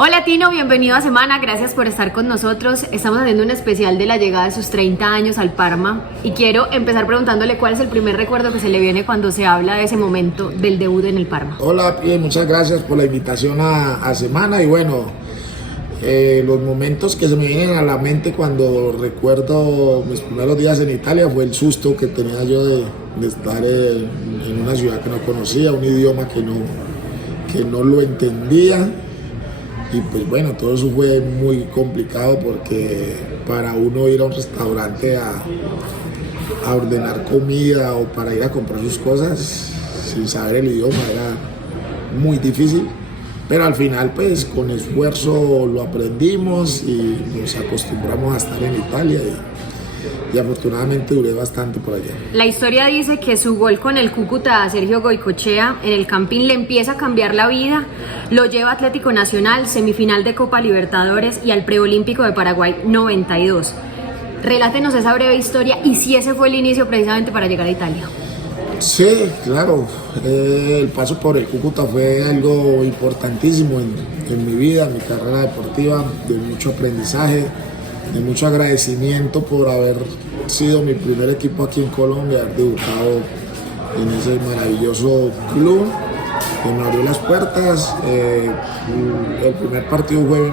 Hola Tino, bienvenido a Semana, gracias por estar con nosotros. Estamos haciendo un especial de la llegada de sus 30 años al Parma y quiero empezar preguntándole cuál es el primer recuerdo que se le viene cuando se habla de ese momento del debut en el Parma. Hola, muchas gracias por la invitación a Semana y bueno, los momentos que se me vienen a la mente cuando recuerdo mis primeros días en Italia fue el susto que tenía yo de estar en una ciudad que no conocía, un idioma que no lo entendía. Y pues bueno, todo eso fue muy complicado porque para uno ir a un restaurante a ordenar comida o para ir a comprar sus cosas sin saber el idioma era muy difícil, pero al final pues con esfuerzo lo aprendimos y nos acostumbramos a estar en Italia y afortunadamente duré bastante por allá. La historia dice que su gol con el Cúcuta a Sergio Goycochea en el Campín le empieza a cambiar la vida, lo lleva a Atlético Nacional, semifinal de Copa Libertadores y al Preolímpico de Paraguay 92. Relátenos esa breve historia y si ese fue el inicio precisamente para llegar a Italia. Sí, claro, el paso por el Cúcuta fue algo importantísimo en mi vida, en mi carrera deportiva, de mucho aprendizaje, de mucho agradecimiento por haber sido mi primer equipo aquí en Colombia, haber debutado en ese maravilloso club que me abrió las puertas. El primer partido fue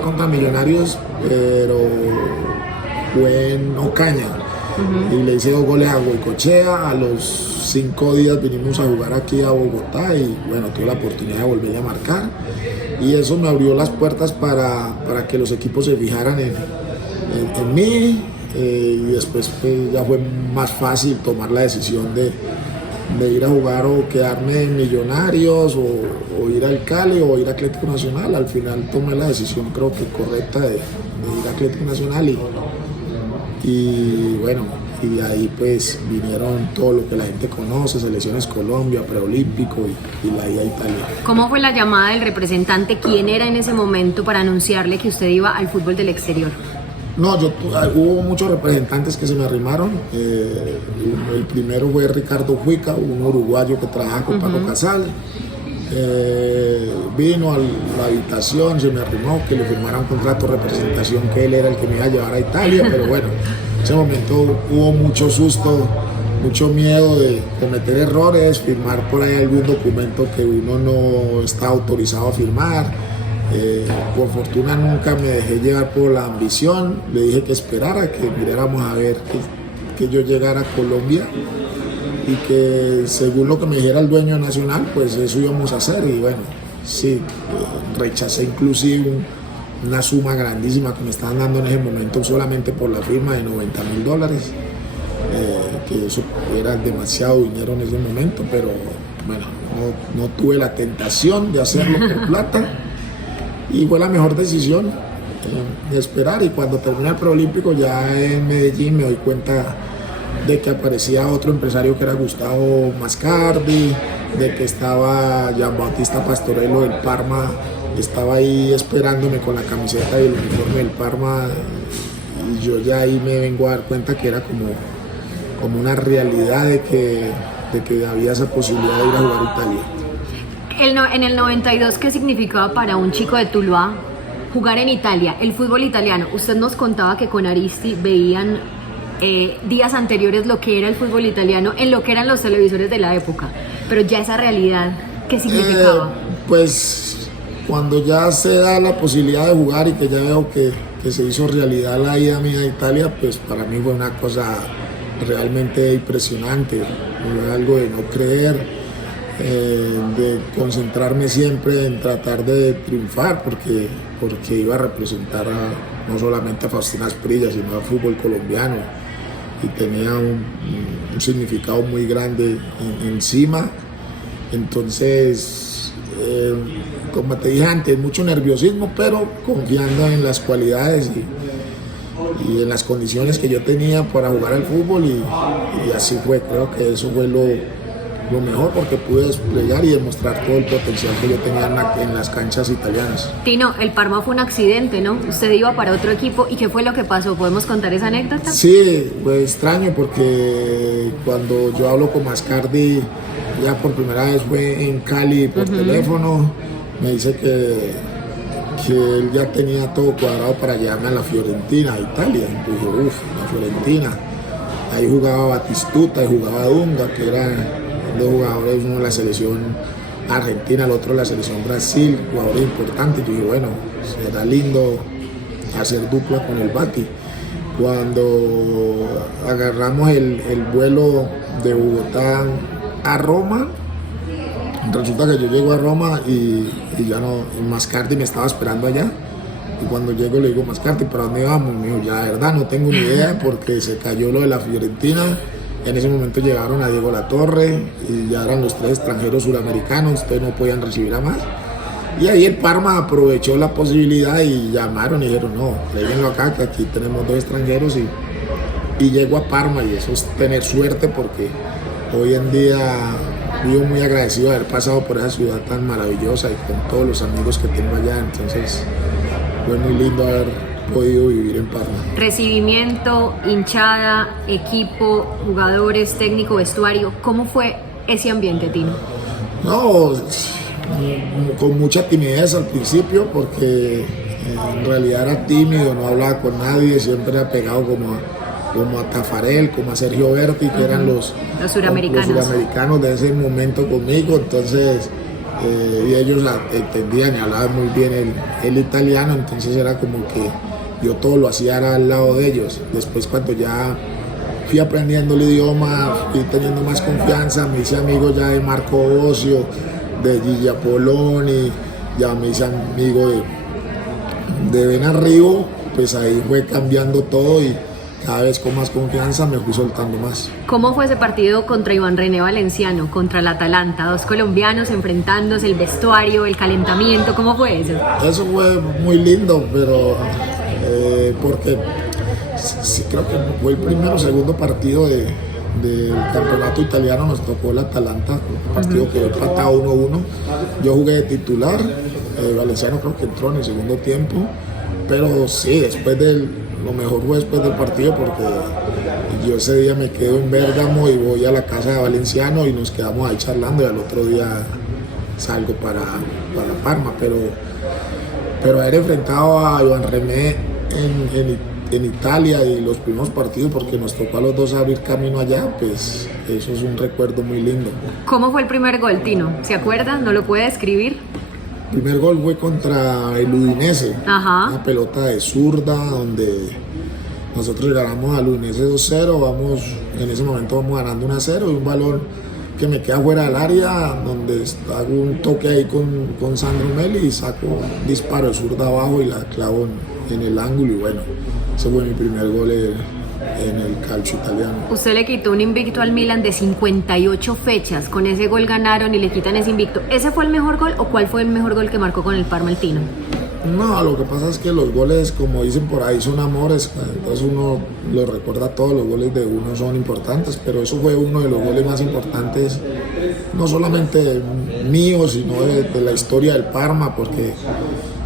contra Millonarios, pero fue en Ocaña. Y le hice 2 goles a Goycochea. A los 5 días vinimos a jugar aquí a Bogotá y bueno, tuve la oportunidad de volver a marcar y eso me abrió las puertas para que los equipos se fijaran en mí y después pues, ya fue más fácil tomar la decisión de ir a jugar o quedarme en Millonarios o ir al Cali o ir a Atlético Nacional. Al final tomé la decisión creo que correcta de ir a Atlético Nacional y bueno, y de ahí pues vinieron todo lo que la gente conoce, Selecciones Colombia, Preolímpico y la ida a Italia. ¿Cómo fue la llamada del representante? ¿Quién era en ese momento para anunciarle que usted iba al fútbol del exterior? No, hubo muchos representantes que se me arrimaron. El primero fue Ricardo Huica, un uruguayo que trabaja con Paco Casal. Vino a la habitación, se me arrimó que le firmara un contrato de representación que él era el que me iba a llevar a Italia, pero bueno, en ese momento hubo mucho susto, mucho miedo de cometer errores, firmar por ahí algún documento que uno no está autorizado a firmar. Por fortuna nunca me dejé llevar por la ambición, le dije que esperara, que miráramos a ver que yo llegara a Colombia y que según lo que me dijera el dueño nacional, pues eso íbamos a hacer y bueno, sí, rechacé inclusive una suma grandísima que me estaban dando en ese momento solamente por la firma de $90.000, que eso era demasiado dinero en ese momento, pero bueno, no tuve la tentación de hacerlo por plata y fue la mejor decisión de esperar y cuando terminé el Preolímpico ya en Medellín me doy cuenta de que aparecía otro empresario que era Gustavo Mascardi, de que estaba Gianbautista Pastorello del Parma, estaba ahí esperándome con la camiseta y el uniforme del Parma y yo ya ahí me vengo a dar cuenta que era como una realidad de que había esa posibilidad de ir a jugar a Italia. En el 92, ¿qué significaba para un chico de Tuluá jugar en Italia, el fútbol italiano? Usted nos contaba que con Aristi veían días anteriores lo que era el fútbol italiano en lo que eran los televisores de la época, pero ya esa realidad, ¿qué significaba? Pues cuando ya se da la posibilidad de jugar y que ya veo que se hizo realidad la ida mía a Italia, pues para mí fue una cosa realmente impresionante, fue algo de no creer, de concentrarme siempre en tratar de triunfar porque iba a representar no solamente a Faustina Asprilla sino al fútbol colombiano y tenía un significado muy grande encima. Entonces, como te dije antes, mucho nerviosismo, pero confiando en las cualidades y en las condiciones que yo tenía para jugar al fútbol y así fue. Creo que eso fue lo mejor porque pude desplegar y demostrar todo el potencial que yo tenía en las canchas italianas. Tino, el Parma fue un accidente, ¿no? Usted iba para otro equipo y ¿qué fue lo que pasó? ¿Podemos contar esa anécdota? Sí, fue extraño porque cuando yo hablo con Mascardi, ya por primera vez fue en Cali por teléfono, me dice que él ya tenía todo cuadrado para llevarme a la Fiorentina, a Italia. Entonces dije, uff, la Fiorentina. Ahí jugaba Batistuta y jugaba Dunga, que eran dos jugadores, uno de la selección Argentina, el otro de la selección Brasil, jugadores importantes. Yo dije, bueno, será lindo hacer dupla con el Bati. Cuando agarramos el vuelo de Bogotá a Roma, resulta que yo llego a Roma y ya no, Mascardi me estaba esperando allá. Y cuando llego le digo, Mascardi, ¿para dónde vamos? Me dijo, ya la verdad no tengo ni idea porque se cayó lo de la Fiorentina. En ese momento llegaron a Diego Latorre y ya eran los 3 extranjeros suramericanos, ustedes no podían recibir a más. Y ahí el Parma aprovechó la posibilidad y llamaron y dijeron, no, tráiganlo acá, que aquí tenemos 2 extranjeros y llego a Parma, y eso es tener suerte porque hoy en día vivo muy agradecido de haber pasado por esa ciudad tan maravillosa y con todos los amigos que tengo allá. Entonces fue muy lindo haber podido vivir en Parma. Recibimiento, hinchada, equipo, jugadores, técnico, vestuario, ¿cómo fue ese ambiente, Tino? No, con mucha timidez al principio porque en realidad era tímido, no hablaba con nadie, siempre era pegado como a Tafarel, como a Sergio Berti, que eran los suramericanos de ese momento conmigo. Entonces y ellos entendían y hablaban muy bien el italiano, entonces era como que yo todo lo hacía al lado de ellos. Después, cuando ya fui aprendiendo el idioma, fui teniendo más confianza, me hice amigo ya de Marco Ocio, de Gigi Apoloni, ya me hice amigo de Ben Arrigo. Pues ahí fue cambiando todo y cada vez con más confianza me fui soltando más. ¿Cómo fue ese partido contra Iván René Valenciano, contra el Atalanta? 2 colombianos enfrentándose, el vestuario, el calentamiento, ¿cómo fue eso? Eso fue muy lindo, pero porque sí, creo que fue el primero o segundo partido del campeonato italiano, nos tocó el Atalanta, un partido que empataba 1-1. Yo jugué de titular, Valenciano creo que entró en el segundo tiempo, pero sí, lo mejor fue después del partido porque yo ese día me quedo en Bérgamo y voy a la casa de Valenciano y nos quedamos ahí charlando, y al otro día salgo para Parma, pero haber enfrentado a Iván René en Italia y los primeros partidos, porque nos tocó a los 2 abrir camino allá, pues eso es un recuerdo muy lindo. ¿Cómo fue el primer gol, Tino? ¿Se acuerda? ¿No lo puede describir? El primer gol fue contra el Udinese, una pelota de zurda donde nosotros ganamos al Udinese 2-0, en ese momento vamos ganando 1-0 y un balón que me queda fuera del área, donde hago un toque ahí con Sandro Meli y saco un disparo de zurda abajo y la clavo en el ángulo, y bueno, ese fue mi primer gol en el calcio italiano. Usted le quitó un invicto al Milan de 58 fechas, con ese gol ganaron y le quitan ese invicto. ¿Ese fue el mejor gol o cuál fue el mejor gol que marcó con el Parma el Tino? No, lo que pasa es que los goles, como dicen por ahí, son amores, entonces uno los recuerda, todos los goles de uno son importantes, pero eso fue uno de los goles más importantes, no solamente mío, sino de la historia del Parma, porque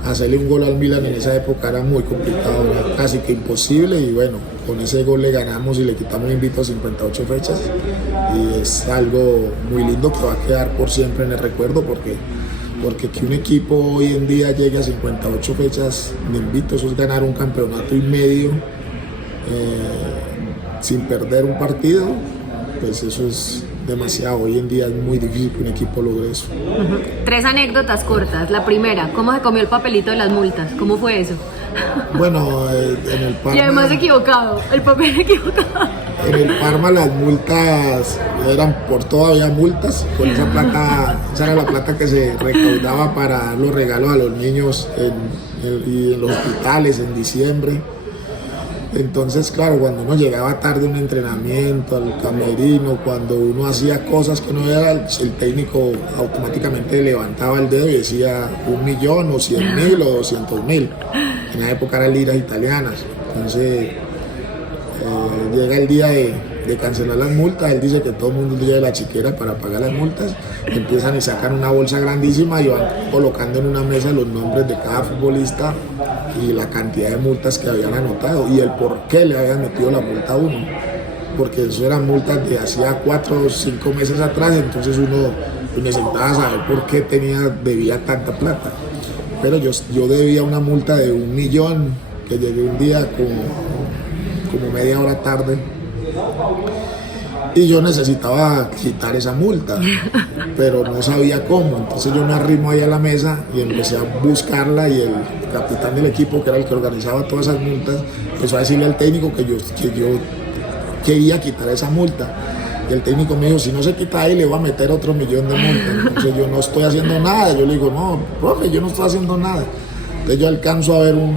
hacerle un gol al Milan en esa época era muy complicado, era casi que imposible, y bueno, con ese gol le ganamos y le quitamos el invicto a 58 fechas, y es algo muy lindo que va a quedar por siempre en el recuerdo, porque que un equipo hoy en día llegue a 58 fechas de invicto, eso es ganar un campeonato y medio sin perder un partido, pues eso es demasiado. Hoy en día es muy difícil que un equipo logre eso. 3 anécdotas cortas. La primera, ¿cómo se comió el papelito de las multas? ¿Cómo fue eso? Bueno, en el Parma... Y además equivocado, el papel equivocado. En el Parma las multas eran por todavía multas, con esa plata, esa era la plata que se recaudaba para dar los regalos a los niños y en los hospitales en diciembre. Entonces, claro, cuando uno llegaba tarde a un entrenamiento, al camerino, cuando uno hacía cosas que no era, el técnico automáticamente levantaba el dedo y decía 1.000.000 o 100.000 o 200.000. En la época eran liras italianas. Entonces, llega el día de cancelar las multas, él dice que todo el mundo lleve la chiquera para pagar las multas, empiezan y sacan una bolsa grandísima y van colocando en una mesa los nombres de cada futbolista y la cantidad de multas que habían anotado y el por qué le habían metido la multa a uno, porque eso eran multas de hacía 4 o 5 meses atrás, entonces uno y necesitaba saber por qué debía tanta plata. Pero yo debía una multa de 1 millón, que llegué un día como media hora tarde. Y yo necesitaba quitar esa multa, pero no sabía cómo. Entonces yo me arrimo ahí a la mesa y empecé a buscarla, y el capitán del equipo, que era el que organizaba todas esas multas, empezó a decirle al técnico que yo quería quitar esa multa. Y el técnico me dijo, si no se quita ahí, le voy a meter otro 1 millón de multas. Entonces yo no estoy haciendo nada. Yo le digo, no, profe, yo no estoy haciendo nada. Entonces yo alcanzo a ver un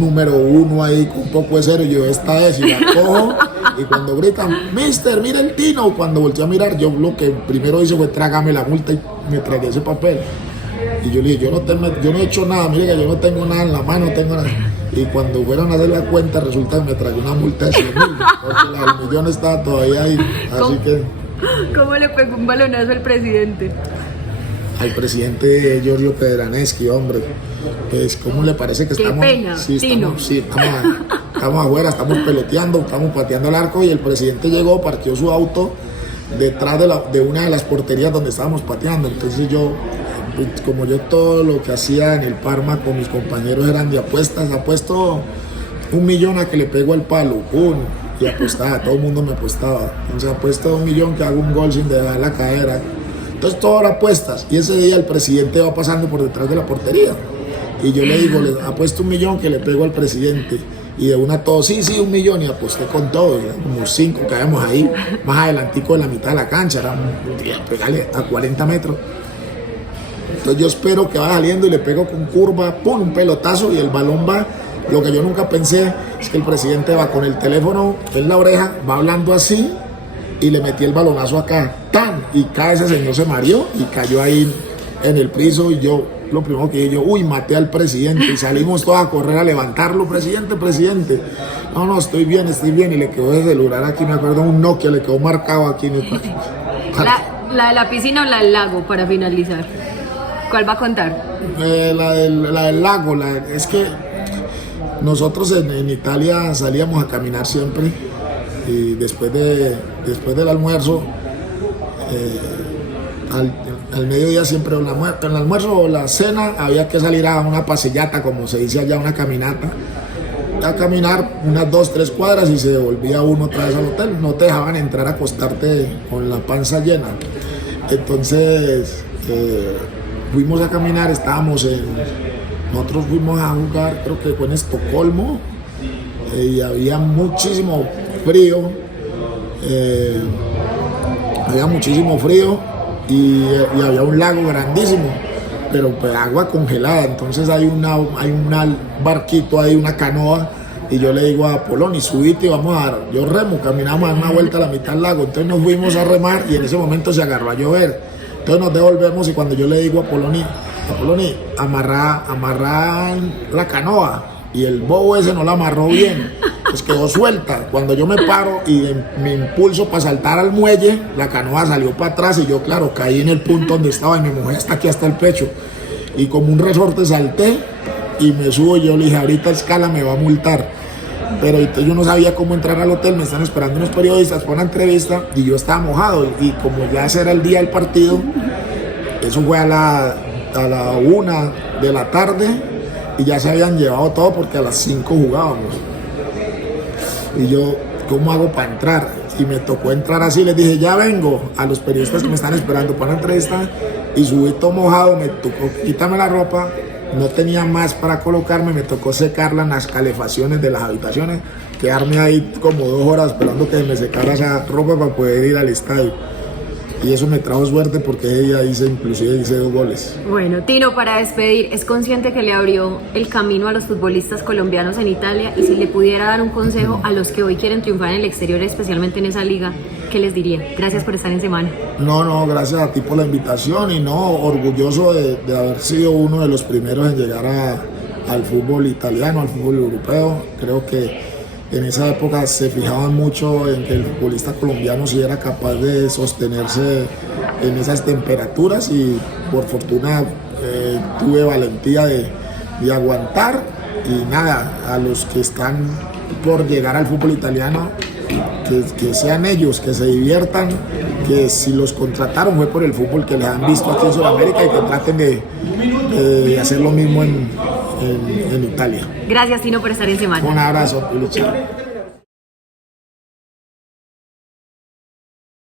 número 1 ahí con un poco de cero, y yo, esta es, y la cojo. Y cuando gritan, mister, mira el Tino, cuando volteé a mirar, yo lo que primero hice fue trágame la multa y me tragué ese papel. Y yo le dije, yo no he hecho nada, mire que yo no tengo nada en la mano, no tengo nada. Y cuando fueron a hacer la cuenta, resulta que me tragué una multa de 100.000, porque la del millón estaba todavía ahí. Así que... ¿Cómo le pegó un balonazo al presidente? Al presidente Giorgio Pedraneschi, hombre. Pues, ¿cómo le parece que estamos? Qué pena, Sí, Tino. estamos afuera, estamos peloteando, estamos pateando el arco, y el presidente llegó, parqueó su auto detrás de una de las porterías donde estábamos pateando. Entonces yo, como yo todo lo que hacía en el Parma con mis compañeros eran de apuestas, apuesto 1 millón a que le pego al palo, ¡pum! Y apostaba, todo el mundo me apostaba. Entonces apuesto 1 millón que hago un gol sin dejarla caer. Entonces todo era apuestas, y ese día el presidente va pasando por detrás de la portería. Y yo le digo, le apuesto 1 millón que le pego al presidente. Y de una todo, sí, 1 millón, y aposté con todo, como 5 caemos ahí, más adelantico de la mitad de la cancha, era pegarle a 40 metros. Entonces yo espero que va saliendo y le pego con curva, pum, un pelotazo, y el balón va. Lo que yo nunca pensé es que el presidente va con el teléfono en la oreja, va hablando así, y le metí el balonazo acá, ¡tan! Y cae ese señor, se mareó y cayó ahí en el piso, y yo, lo primero que dije yo, uy, maté al presidente, y salimos todos a correr a levantarlo, presidente. No, estoy bien, y le quedó ese celular aquí, me acuerdo, un Nokia, le quedó marcado aquí. La de la piscina o la del lago, para finalizar. ¿Cuál va a contar? La del lago, es que nosotros en Italia salíamos a caminar siempre, y después del almuerzo, al mediodía siempre, en el almuerzo o la cena, había que salir a una pasillata, como se dice allá, una caminata, a caminar unas 2-3 cuadras, y se devolvía uno otra vez al hotel. No te dejaban entrar a acostarte con la panza llena. Entonces fuimos a caminar, nosotros fuimos a jugar, creo que fue en Estocolmo, y había muchísimo frío, y había un lago grandísimo, pero pues agua congelada. Entonces hay un barquito ahí, una canoa, y yo le digo a Poloni, subite y vamos a dar, yo remo, caminamos a dar una vuelta a la mitad del lago. Entonces nos fuimos a remar, y en ese momento se agarró a llover. Entonces nos devolvemos, y cuando yo le digo a Poloni, amarra la canoa, y el bobo ese no la amarró bien, pues quedó suelta. Cuando yo me paro y me impulso para saltar al muelle, la canoa salió para atrás, y yo, claro, caí en el punto donde estaba, y me mojé hasta aquí, hasta el pecho, y como un resorte salté y me subo. Y yo le dije, ahorita Escala me va a multar, pero yo no sabía cómo entrar al hotel, me están esperando unos periodistas para una entrevista, y yo estaba mojado, y como ya ese era el día del partido, eso fue a la 1 de la tarde, y ya se habían llevado todo, porque a las 5 jugábamos. Y yo, ¿cómo hago para entrar? Y me tocó entrar así, les dije, ya vengo, a los periodistas que me están esperando para una entrevista, y subí todo mojado, me tocó quitarme la ropa, no tenía más para colocarme, me tocó secarla en las calefacciones de las habitaciones, quedarme ahí como 2 horas esperando que me secara esa ropa para poder ir al estadio. Y eso me trajo suerte, porque ella inclusive hice 2 goles. Bueno, Tino, para despedir, ¿es consciente que le abrió el camino a los futbolistas colombianos en Italia? Y si le pudiera dar un consejo a los que hoy quieren triunfar en el exterior, especialmente en esa liga, ¿qué les diría? Gracias por estar en Semana. No, gracias a ti por la invitación, y orgulloso de haber sido uno de los primeros en llegar al fútbol italiano, al fútbol europeo. Creo que en esa época se fijaban mucho en que el futbolista colombiano sí era capaz de sostenerse en esas temperaturas, y por fortuna tuve valentía de aguantar. Y nada, a los que están por llegar al fútbol italiano, que sean ellos, que se diviertan, que si los contrataron fue por el fútbol que les han visto aquí en Sudamérica y que traten de hacer lo mismo en Italia. Gracias, Tino, por estar en Semana. Un abrazo, Lucha.